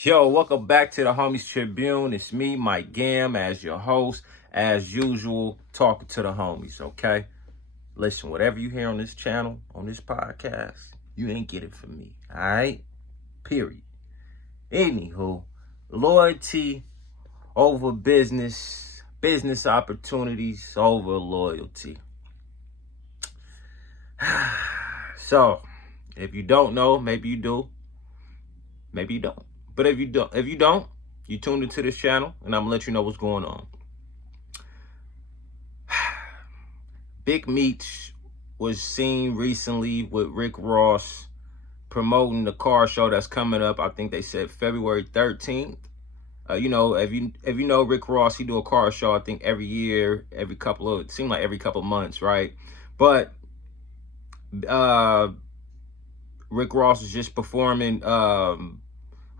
Yo, welcome back to the Homies Tribune. It's me, Mike Gam, as your host, as usual, talking to the homies, okay? Listen, whatever you hear on this channel, on this podcast, you ain't get it from me, all right? Period. Anywho, loyalty over business, business opportunities over loyalty. So, if you don't know, maybe you do, maybe you don't. But if you don't, you tuned into this channel, and I'm gonna let you know what's going on. Big Meech was seen recently with Rick Ross promoting the car show that's coming up. I think they said February 13th. If you know Rick Ross, he do a car show. I think every year, it seemed like every couple of months, right? But Rick Ross is just performing.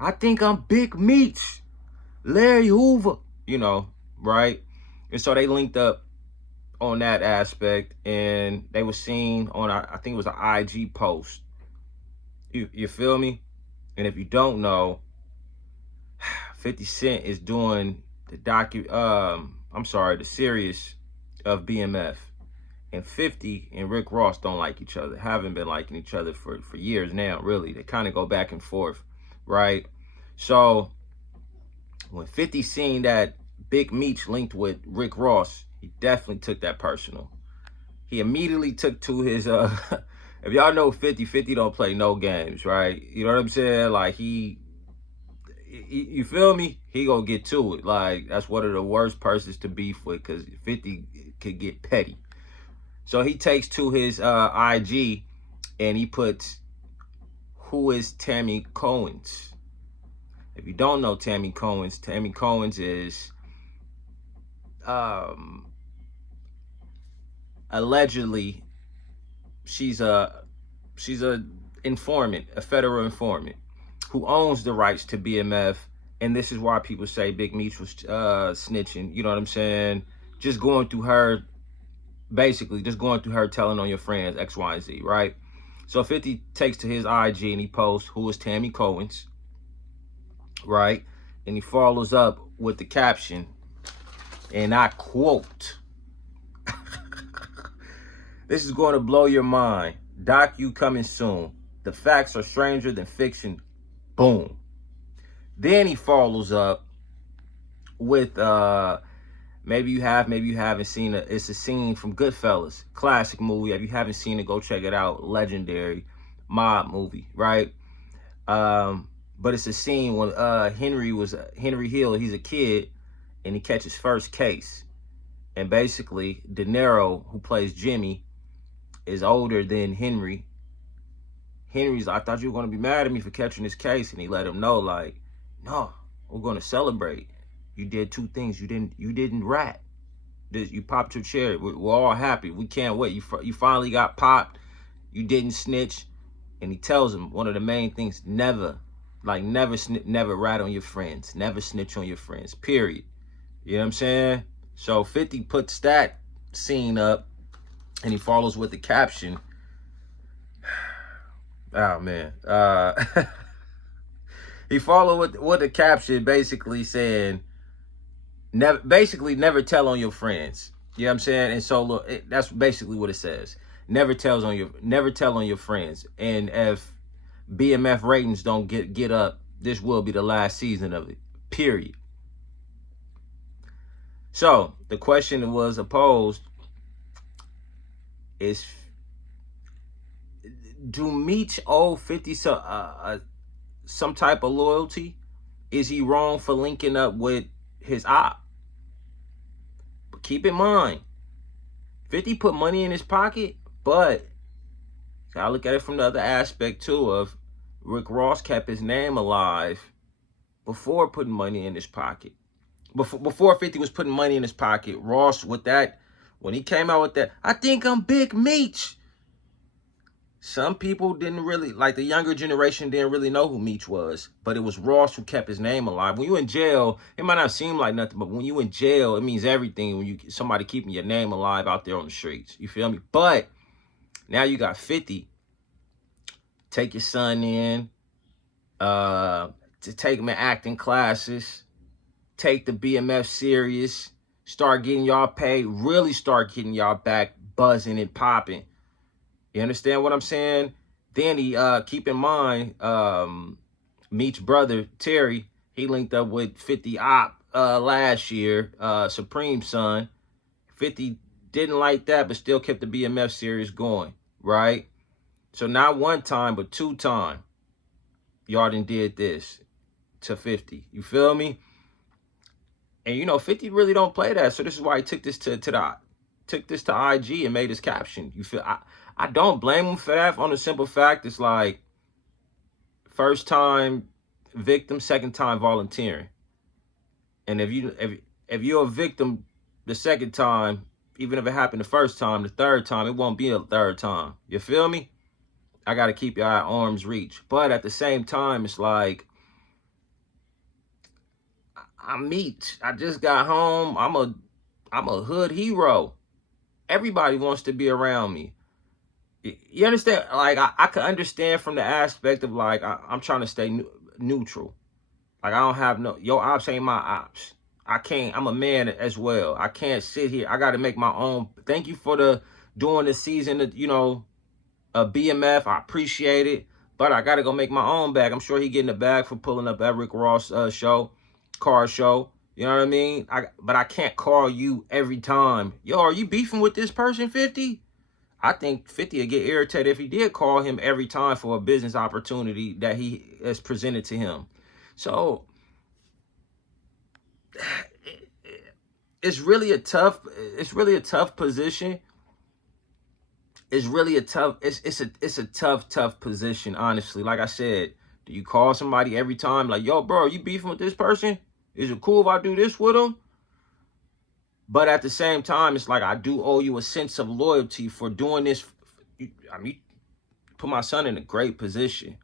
I think I'm Big Meech, Larry Hoover, right? And so they linked up on that aspect, and they were seen on, I think it was an IG post. You feel me? And if you don't know, 50 Cent is doing the series of BMF. And 50 and Rick Ross don't like each other, haven't been liking each other for years now, really. They kind of go back and forth, right? So when 50 seen that Big Meech linked with Rick Ross, he definitely took that personal. He immediately took to his, if y'all know 50 don't play no games, right? You know what I'm saying? Like, you feel me? He gonna get to it. Like, that's one of the worst persons to beef with, because 50 could get petty. So he takes to his IG, and he puts, who is Tammy Cohen's? If you don't know Tammy Cohen's is allegedly she's a informant, a federal informant who owns the rights to BMF, and this is why people say Big Meech was snitching. You know what I'm saying? Just going through her telling on your friends X, Y, and Z, right? So 50 takes to his IG and he posts, who is Tammy Cohen's, right? And he follows up with the caption, and I quote, "This is going to blow your mind. Docu coming soon. The facts are stranger than fiction." Boom. Then he follows up with maybe you haven't seen it. It's a scene from Goodfellas, classic movie. If you haven't seen it, go check it out. Legendary mob movie, right? But it's a scene when Henry Hill, he's a kid, and he catches first case. And basically, De Niro, who plays Jimmy, is older than Henry. Henry's like, "I thought you were going to be mad at me for catching this case." And he let him know, like, "No, we're going to celebrate. You did two things. You didn't rat. You popped your cherry. We're all happy. We can't wait. You finally got popped. You didn't snitch." And he tells him one of the main things: never rat on your friends. Never snitch on your friends, period. You know what I'm saying? So 50 puts that scene up, and he follows with the caption. Oh, man. He followed with the caption basically saying, never tell on your friends. You know what I'm saying? And so, look, that's basically what it says. Never tell on your friends. And if BMF ratings don't get up, this will be the last season of it, period. So the question that was posed is, do Meech owe 50 some type of loyalty? Is he wrong for linking up with his op? But keep in mind, 50 put money in his pocket, but gotta look at it from the other aspect too, of Rick Ross kept his name alive before putting money in his pocket. Before 50 was putting money in his pocket, Ross, with that, when he came out with that, "I think I'm Big Meech," some people didn't really, like the younger generation, didn't really know who Meech was. But it was Ross who kept his name alive. When you in jail, it might not seem like nothing, but when you in jail, it means everything. When somebody keeping your name alive out there on the streets. You feel me? But now you got 50. Take your son in. to take my acting classes, take the BMF serious, start getting y'all paid, really start getting y'all back buzzing and popping. You understand what I'm saying? Then he, keep in mind, Meech's brother, Terry, he linked up with 50 Op last year, Supreme son. 50 didn't like that, but still kept the BMF series going, right? So not one time, but 2 times, y'all done did this to 50. You feel me? And you know, 50 really don't play that. So this is why he took this to IG and made his caption. You feel I don't blame him for that, on the simple fact it's like first time victim, second time volunteering. And if you're a victim the second time, even if it happened the first time, the third time, it won't be a third time. You feel me? I got to keep y'all at arm's reach. But at the same time, it's like, I'm Meech. I just got home. I'm a hood hero. Everybody wants to be around me. You understand? Like, I could understand from the aspect of, like, I'm trying to stay neutral. Like, I don't have no, your ops ain't my ops. I can't, I'm a man as well. I can't sit here. I got to make my own. Thank you for doing the season, you know, BMF. I appreciate it. But I got to go make my own bag. I'm sure he getting the bag for pulling up at Rick Ross car show. You know what I mean? But I can't call you every time. Yo, are you beefing with this person, 50? I think 50 would get irritated if he did call him every time for a business opportunity that he has presented to him. So it's really a tough position. It's really a tough, it's a tough position, honestly. Like I said, do you call somebody every time like, yo, bro, are you beefing with this person? Is it cool if I do this with them? But at the same time, it's like, I do owe you a sense of loyalty for doing this. I mean, put my son in a great position.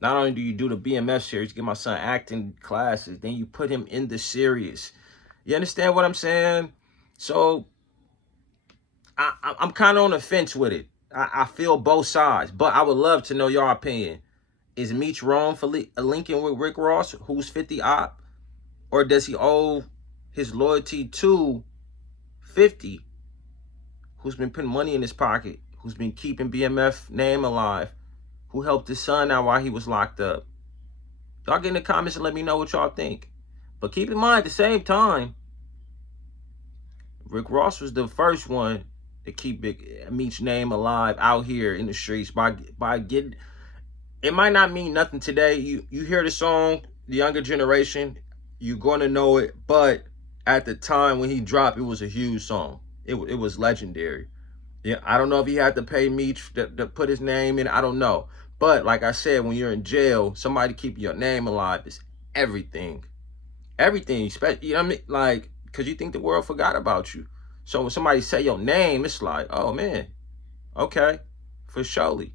Not only do you do the BMF series, get my son acting classes, then you put him in the series. You understand what I'm saying? So I'm kind of on the fence with it. I feel both sides, but I would love to know your opinion. Is Meech wrong for linking with Rick Ross, who's 50 Op? Or does he owe his loyalty to 50, who's been putting money in his pocket, who's been keeping BMF name alive, who helped his son out while he was locked up? Y'all get in the comments and let me know what y'all think. But keep in mind, at the same time, Rick Ross was the first one to keep Meech's name alive out here in the streets by getting. It might not mean nothing today. You hear the song, the younger generation, you're going to know it. But at the time when he dropped, it was a huge song. It was legendary. Yeah, I don't know if he had to pay Meech to put his name in. I don't know. But like I said, when you're in jail, somebody keeping your name alive is everything. Everything. You know what I mean? Like, because you think the world forgot about you. So when somebody say your name, it's like, oh, man. Okay. For surely.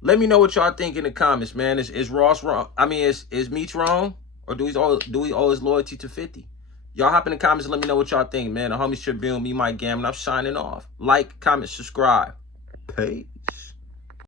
Let me know what y'all think in the comments, man. Is Ross wrong? I mean, is Meech wrong? Or do we owe his loyalty to 50? Y'all hop in the comments and let me know what y'all think, man. The homie Tribune, me, Mike Gammon. I'm signing off. Like, comment, subscribe. Peace.